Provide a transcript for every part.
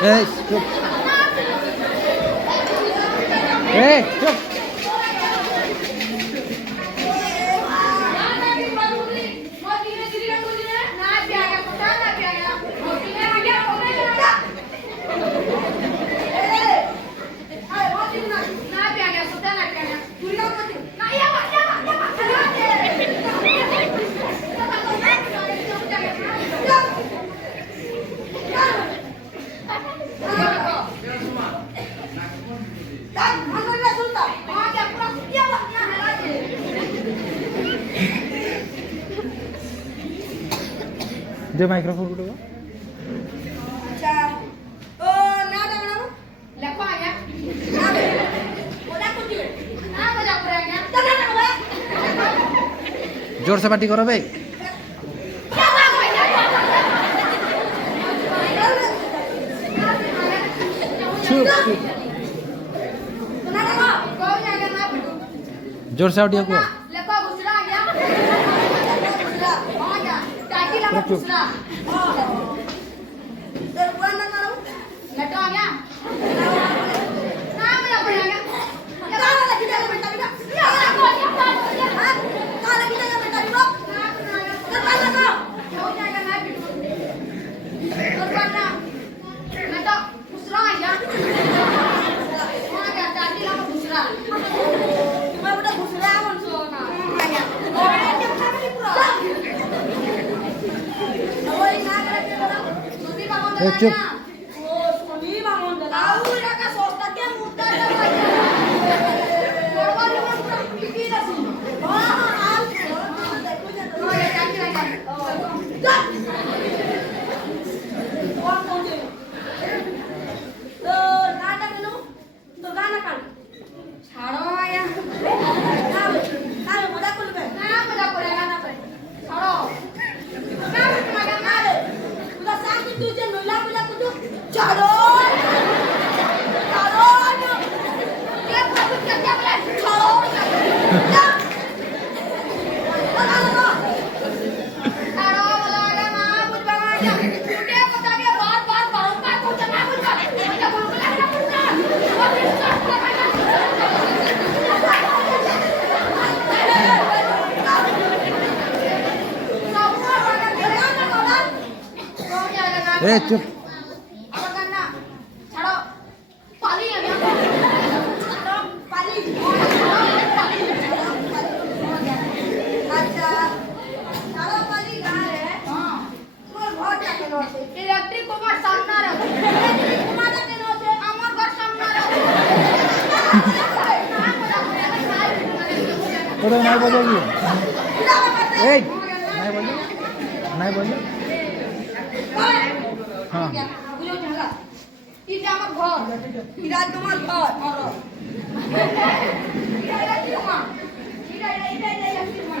Hey, चुप. Hey, चुप. दे microphone कुठे गं? अच्छा ओ ना डांगना लखो आ गया बोला कुछ ना बजा पूरा गया डांगना जोर से पार्टी करो भाई. चुप चुप. जोर से ऑडियो को. लखो गुजरा आ गया गुजरा आ गया टाटी लगा गुजरा तेरे को ना करो लटो आ गया ना बजा पूरा गया काला लगी जाएगा बेटा बेटा काला को हां काला लगी जाएगा बेटा बेटा ना लगा हो जाएगा ना तो करना लटो गुजरा आ गया टाटी लगा गुजरा मैं बेटा गुजरा मन सोना आ गया ए चुप. ए चुप. इलेक्ट्रिक को मत सामना रहो तुम्हारा के नो से अमर घर सामना रहो थोड़ा नहीं बोलोगी. ए नहीं बोलो नहीं बोलो. हाँ. बुझो झाला इटा हमर घर इटा तुम्हार घर इटा इलेक्ट्रिक मा इटा इलेक्ट्रिक मा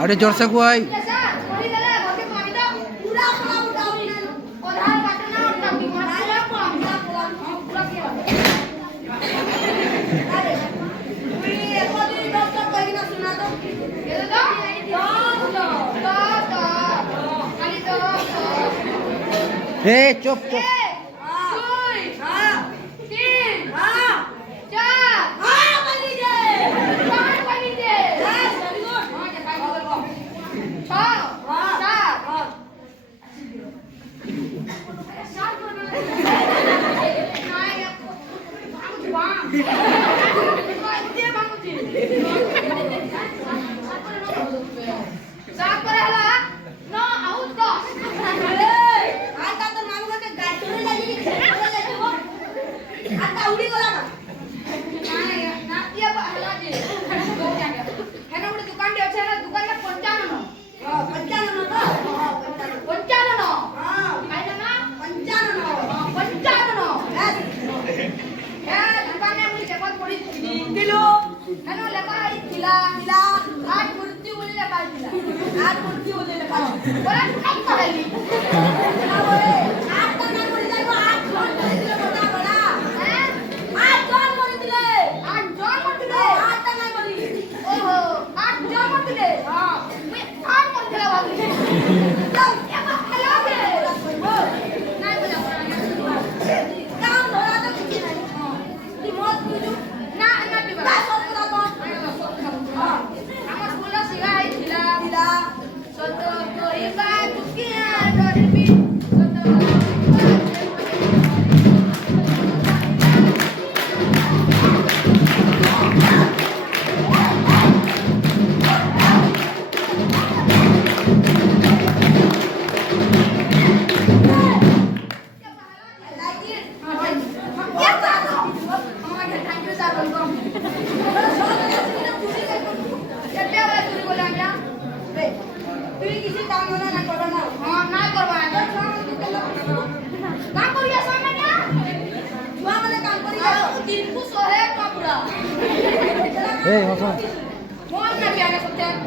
अरे जोर से कुआई ऐसा बोली गले घोटे पानी दो पूरा पूरा उठाओ आधार काट ना उठा की मारा पूरा पूरा किया अरे ये को दिन डॉक्टर कहीं ना सुना दो ये दो खाली दो ए चुप चुप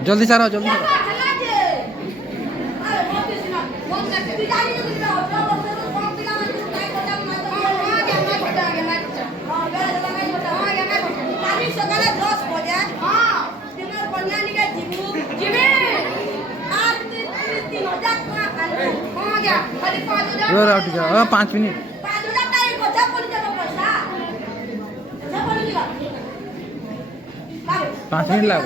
जल्दी सारा जल्दी हाँ 5 मिनट 5 मिनट लगा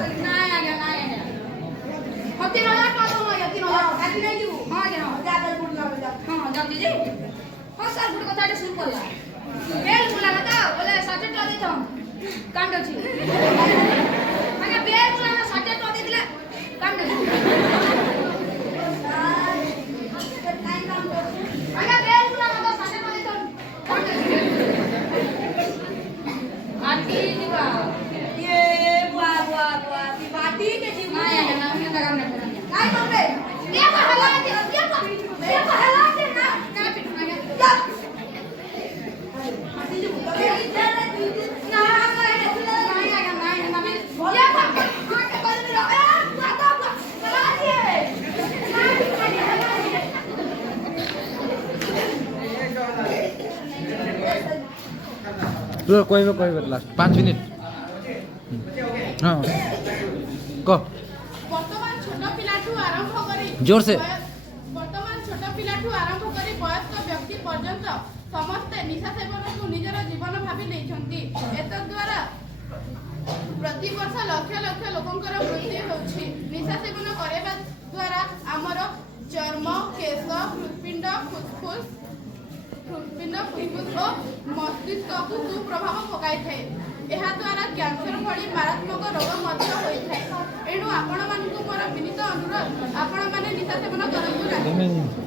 कोई लास्ट 5 मिनट हाँ कह जोर से वर्तमान छोट पिलाठू आरंभ करी वयस्क व्यक्ति पर्यंत समस्ते निशा सेवन को निजर जीवन भावी लेछंती एतद्वारा प्रति वर्ष लक्ष लक्ष लोकंकर मृत्यु होछि निशा सेवन करबा द्वारा हमर चर्म केश हृदपिंड फुसफुस और मस्तिष्क को कुप्रभाव पकाई थाए ଏହା ଦ୍ୱାରା କ୍ୟାନ୍ସର ଭଳି ମାରାତ୍ମକ ରୋଗ ମଧ୍ୟ ହୋଇଥାଏ। ଏଣୁ ଆପଣମାନଙ୍କୁ ମୋର ବିନୀତ ଅନୁରୋଧ ଆପଣମାନେ ନିଶା ସେବନ କରନ୍ତୁ ନାହିଁ।